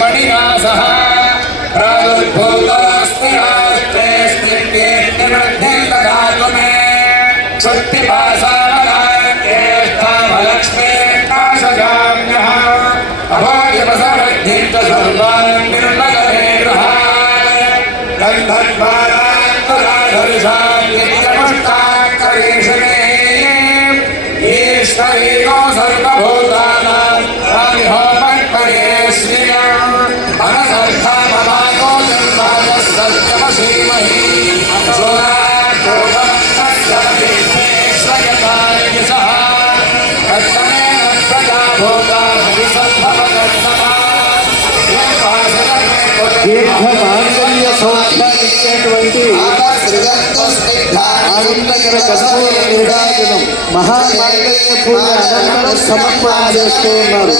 मणिनासः प्रादुर्भूतोऽस्ति राष्ट्रेऽस्मिन्नेर्निवृद्धिर्ददातु मे क्षुत्तिपासामलाज्येष्ठामलक्ष्मीर्नाशजाम्यः अभोजपसवृद्धिं च सर्वान् निर्मलमे गृहान् गन्धद्वारान्तराधरिषान् नित्यमुष्टाकरेषणे ईश्वरीयो सर्वभूतानां रामिहोमत्परे श्रियम् अनसर्थममागो जन्मानः सत्यमसीमहि सुराट्रोपमस्तस्य विघ्नेश्वरताय यशः कर्तमेन प्रजा भूता विसम्भवदत्तमा దీర్ఘ మాంగళ్య సౌఖ్యాన్నిచ్చేటువంటి ఆనందకర కర్పూర నీరాజనం మహామాంగళ్య పూజ అనంతరం సమర్పణ చేస్తూ ఉన్నారు.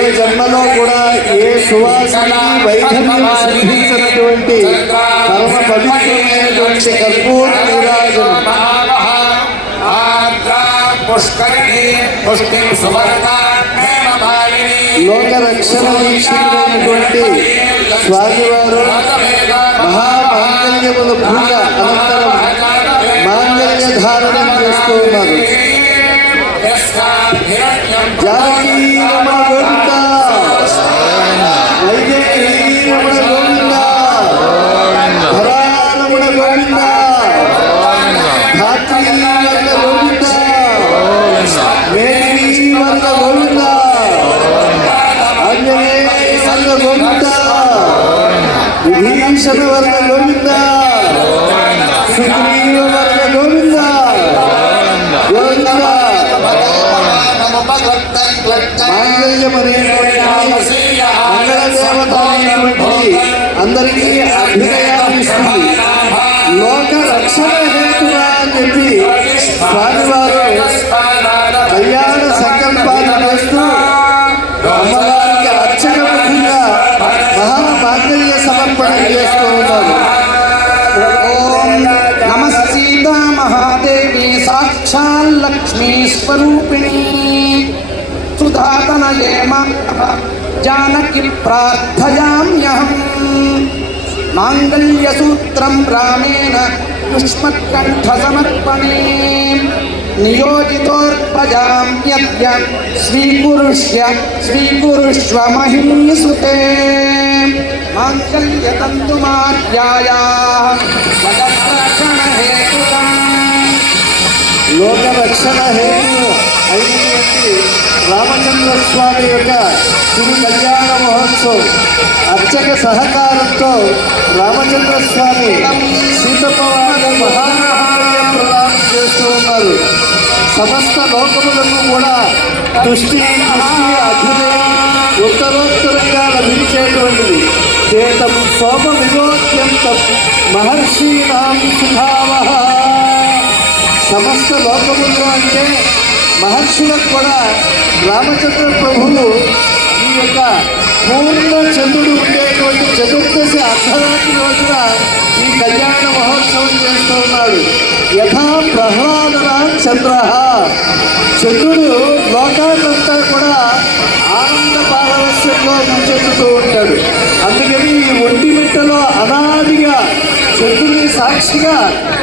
ఏ జన్మలో కూడా ఏ సువాసన వైద్యం సిద్ధించినటువంటి పరమ పవిత్రమైనటువంటి కర్పూర నీరాజనం లోక రక్షణ వీక్షించినటువంటి స్వామివారు మహామాంగళ్యముల పూజ అనంతరం మాంగళ్య ధారణం చేస్తూ ఉన్నారు. జానకీ రమణ గోవింద, వైదేహీ రమణ గోవింద, హరారమణ గోవింద, ధాత్రీ వర్గ గోవింద, మేరీ వర్గ గోవింద, ఆంజనేయ వర్గ గోవింద, విభీషణ వర్గ గోవింద, సుగ్రీవ వర్గ గోవింద గోవింద. మంగళదేవతమైనటువంటి అందరికీ అభ్యుదయాన్ని ఇస్తుంది. లోక రక్షణ హేతుగా అని చెప్పి స్వామివారు కళ్యాణ సంకల్పాన్ని చేస్తూ అమ్మవారికి అర్చక ముఖంగా మహామాంగళ్య సమర్పణ చేస్తూ ఉన్నారు. ఓం నమస్సీతా మహాదేవి సాక్షాల్లక్ష్మీ స్వరూపిణి సుధాతనయే జానకి ప్రార్థయామ్యహం మాంగళ్యసూత్రం రామేణ యుష్మత్కంఠ సమర్పణే నియోజితోర్పజాం యద్య స్వీకురుష్వ మహీసుతే మాంగళ్యతంతుమార్యాయాః జగద్రక్షణ హేతుకం. లోక రక్షణ హేతు అయినటువంటి రామచంద్ర స్వామి యొక్క తిరు కళ్యాణ మహోత్సవం అర్చక సహకారంతో రామచంద్ర స్వామి సీతమ్మ వారి మహామాంగళ్య ప్రదానం చేస్తూ ఉన్నారు. సమస్త లోకములకు కూడా తుష్టి అభ్యుదయం ఉత్తరోత్తరంగా లభించేటువంటిది. చేతం సోమ వినోద్యంతం మహర్షీనాం సుఖావహ. సమస్త లోకములు అంటే మహర్షులకు కూడా రామచంద్ర ప్రభువు ఈ యొక్క పూర్ణ చంద్రుడు ఉండేటువంటి చతుర్దశి అర్ధరాత్రి రోజున ఈ కళ్యాణ మహోత్సవం చేస్తూ ఉన్నాడు. యథా ప్రహ్లాదనా చంద్ర, చంద్రుడు లోకాన్నంతా కూడా ఆనంద పారవస్యంలో ముంచెత్తుతూ ఉంటాడు. అందుకని ఈ ఒంటిమిట్టలో అనాదిగా చంద్రుని సాక్షిగా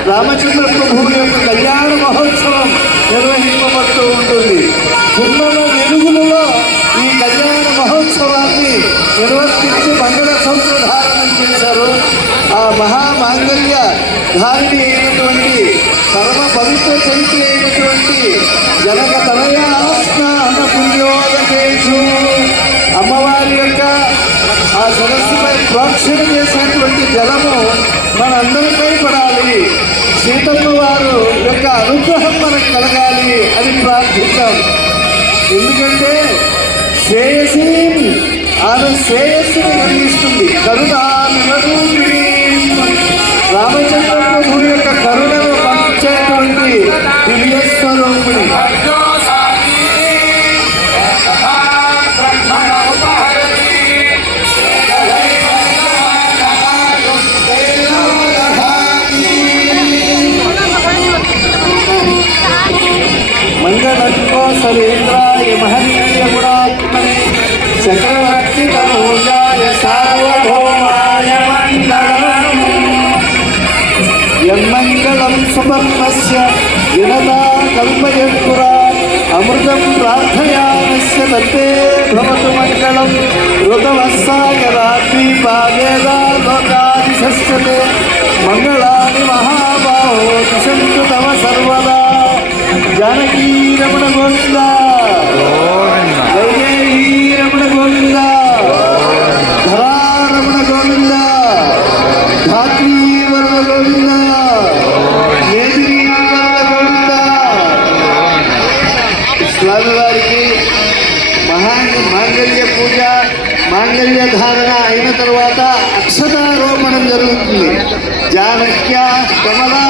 రామచంద్ర ప్రభువు యొక్క కళ్యాణ మహోత్సవం నిర్వహింపబడుతూ ఉంటుంది. పున్నమ వెలుగులలో ఈ కళ్యాణ మహోత్సవాన్ని నిర్వర్తించి మంగళ సూత్రధారణం చేశారు. ఆ మహామాంగళ్య ధారిణి అయినటువంటి పరమ పవిత్ర చరిత్ర అయినటువంటి జనక తనయాస్నాన పుణ్యోదకేషు అమ్మవారి యొక్క ఆ సరస్సుపై ప్రోక్షణ చేసినటువంటి జలము మనందరిపై పడాలి. సీతమ్మ వారు యొక్క అనుగ్రహం మనకు కలగాలి అని ప్రార్థించాం. ఎందుకంటే శ్రేయసి ఆమె శ్రేయస్సును కలిగిస్తుంది. కరుణామృతరూపిణి రామచంద్ర ప్రభు యొక్క కరుణను పంచేటువంటి దివ్యస్వరూపిణి. మంగళ సరేంద్రాయ మహ సుపర్ణస్య వినతా కల్పయత్పురా అమృతం ప్రార్థయానస్య తత్తే భవతు మంగళం ఋతవస్సాయ రాత్రి పాదేదా లోకాదిశస్యతే మంగళాని మహాబాహో దిశంతు తవ సర్వదా జానకీ రమణ గోవింద జయ జయ రమణ గోవింద ధరారమణ గోవింద ధాత్రీ వరద గోవింద మేదినీ వరద గోవింద. స్వామివారికి మాంగళ్య పూజ మాంగళ్య ధారణ అయిన తర్వాత అక్షతారోపణం జరుగుతుంది. జానక్య కమలా